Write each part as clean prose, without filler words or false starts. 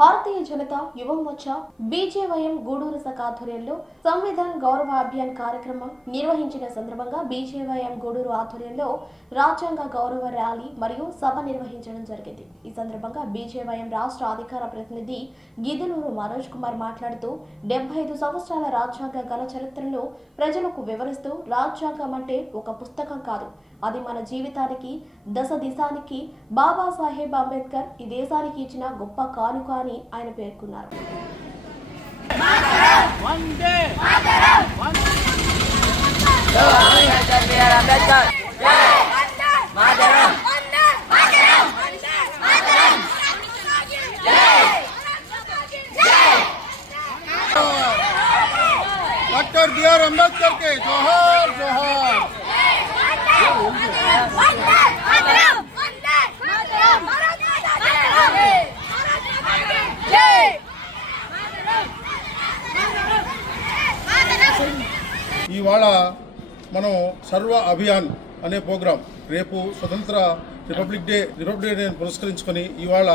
భారతీయ జనతా యువ మోర్చా బీజేవైఎం గూడూరు శాఖ ఆధ్వర్యంలో సంవిధాన్ గౌరవ అభియాన్ కార్యక్రమం నిర్వహించిన సందర్భంగా బీజేవైఎం గూడూరు ఆధ్వర్యంలో రాజ్యాంగ గౌరవ ర్యాలీ మరియు సభ నిర్వహించడం జరిగింది। ఈ సందర్భంగా బీజేవైఎం రాష్ట్ర అధికార ప్రతినిధి గిద్దలూరు మనోజ్ కుమార్ మాట్లాడుతూ 75 సంవత్సరాల రాజ్యాంగ ఘన చరిత్రను ప్రజలకు వివరిస్తూ రాజ్యాంగం అంటే ఒక పుస్తకం కాదు, అది మన జీవితానికి దశ దిశానికి బాబాసాహెబ్ అంబేద్కర్ ఈ దేశానికి ఇచ్చిన గొప్ప కానుక అని ఆయన పేర్కొన్నారు। Doctor B R. अम्बेडकर के जोहार जोहार। ఇవాళ మనం సర్వ అభియాన్ అనే ప్రోగ్రాం రేపు స్వతంత్ర రిపబ్లిక్ డే పురస్కరించుకొని ఇవాళ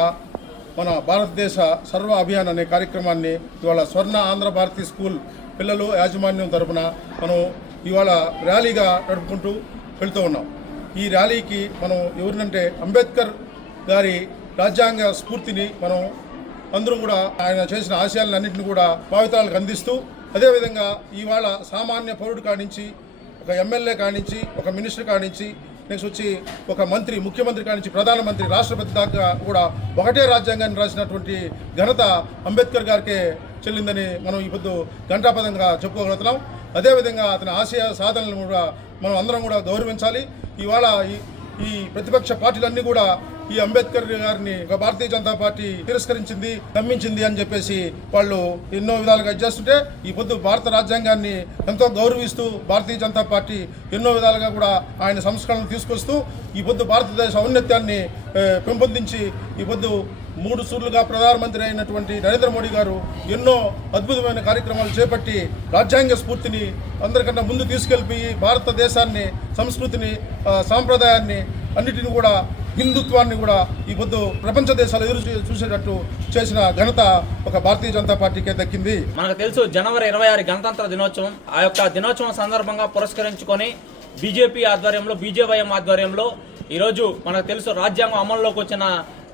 మన భారతదేశ సర్వ అభియాన్ అనే కార్యక్రమాన్ని ఇవాళ స్వర్ణ ఆంధ్ర భారతీయ స్కూల్ పిల్లలు యాజమాన్యం తరపున మనం ఇవాళ ర్యాలీగా నడుపుకుంటూ వెళ్తూ ఉన్నాం। ఈ ర్యాలీకి మనం ఎవరినంటే అంబేద్కర్ గారి రాజ్యాంగ స్ఫూర్తిని మనం అందరూ కూడా ఆయన చేసిన ఆశయాలన్నింటినీ కూడా భావితాలకు అందిస్తూ, అదేవిధంగా ఇవాళ సామాన్య పౌరుడు కానించి ఒక ఎమ్మెల్యే కానించి ఒక మినిస్టర్ కానించి నెక్స్ట్ వచ్చి ఒక మంత్రి ముఖ్యమంత్రి కానించి ప్రధానమంత్రి రాష్ట్రపతి దాకా కూడా ఒకటే రాజ్యాంగాన్ని రాసినటువంటి ఘనత అంబేద్కర్ గారికే చెల్లిందని మనం ఈ పొద్దు ఘంటాపదంగా చెప్పుకోగలుగుతున్నాం। అదేవిధంగా అతని ఆశయ సాధనలను కూడా మనం అందరం కూడా గౌరవించాలి। ఇవాళ ఈ ప్రతిపక్ష పార్టీలన్నీ కూడా ఈ అంబేద్కర్ గారిని భారతీయ జనతా పార్టీ తిరస్కరించింది, నమ్మించింది అని చెప్పేసి వాళ్ళు ఎన్నో విధాలుగా చేస్తుంటే ఈ పొద్దు భారత రాజ్యాంగాన్ని ఎంతో గౌరవిస్తూ భారతీయ జనతా పార్టీ ఎన్నో విధాలుగా కూడా ఆయన సంస్కరణలు తీసుకొస్తూ ఈ పొద్దు భారతదేశ ఔన్నత్యాన్ని పెంపొందించి ఈ పొద్దు 3 సార్లుగా ప్రధానమంత్రి అయినటువంటి నరేంద్ర మోడీ గారు ఎన్నో అద్భుతమైన కార్యక్రమాలు చేపట్టి రాజ్యాంగ స్ఫూర్తిని అందరికన్నా ముందు తీసుకెళ్ళి భారతదేశాన్ని సంస్కృతిని సాంప్రదాయాన్ని అన్నిటిని కూడా హిందుత్వాన్ని కూడా ఈ పొద్దు ప్రపంచ దేశాలు ఎదురు చూసేటట్టు చేసిన ఘనత ఒక భారతీయ జనతా పార్టీకే దక్కింది। మనకు తెలుసు జనవరి 26 గణతంత్ర దినోత్సవం, ఆ యొక్క దినోత్సవం సందర్భంగా పురస్కరించుకొని బీజేపీ ఆధ్వర్యంలో బీజేవైఎం ఆధ్వర్యంలో ఈరోజు మనకు తెలుసు రాజ్యాంగం అమల్లోకి వచ్చిన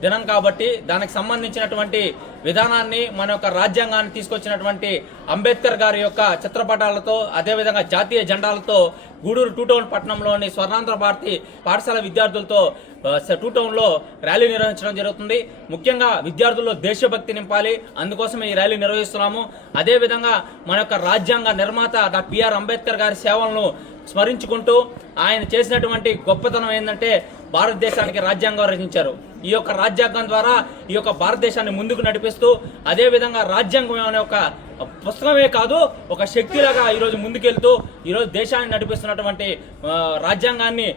దినం కాబట్టి దానికి సంబంధించినటువంటి విధానాన్ని మన యొక్క రాజ్యాంగాన్ని తీసుకొచ్చినటువంటి అంబేద్కర్ గారి యొక్క చిత్రపటాలతో అదేవిధంగా జాతీయ జెండాలతో గూడూరు 2 టౌన్ పట్టణంలోని స్వర్ణాంధ్ర భారతి పాఠశాల విద్యార్థులతో 2 టౌన్లో ర్యాలీ నిర్వహించడం జరుగుతుంది। ముఖ్యంగా విద్యార్థుల్లో దేశభక్తి నింపాలి, అందుకోసం ఈ ర్యాలీ నిర్వహిస్తున్నాము। అదేవిధంగా మన యొక్క రాజ్యాంగ నిర్మాత డాక్టర్ బి.ఆర్. అంబేద్కర్ గారి సేవలను స్మరించుకుంటూ ఆయన చేసినటువంటి గొప్పతనం ఏంటంటే భారతదేశానికి రాజ్యాంగం రచించారు। ఈ యొక్క రాజ్యాంగం ద్వారా ఈ యొక్క భారతదేశాన్ని ముందుకు నడిపిస్తూ అదేవిధంగా రాజ్యాంగం అనే ఒక పుస్తకమే కాదు ఒక శక్తిలాగా ఈరోజు ముందుకెళ్తూ ఈరోజు దేశాన్ని నడిపిస్తున్నటువంటి రాజ్యాంగాన్ని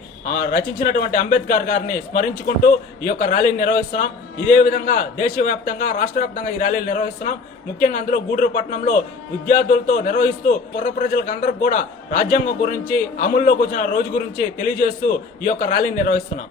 రచించినటువంటి అంబేద్కర్ గారిని స్మరించుకుంటూ ఈ యొక్క ర్యాలీని నిర్వహిస్తున్నాం। ఇదే విధంగా దేశవ్యాప్తంగా రాష్ట్ర వ్యాప్తంగా ఈ ర్యాలీలు నిర్వహిస్తున్నాం। ముఖ్యంగా అందులో గూడూరు పట్టణంలో విద్యార్థులతో నిర్వహిస్తూ పుర ప్రజలకు అందరికి కూడా రాజ్యాంగం గురించి అమల్లోకి వచ్చిన రోజు గురించి తెలియజేస్తూ ఈ యొక్క ర్యాలీని నిర్వహిస్తున్నాం।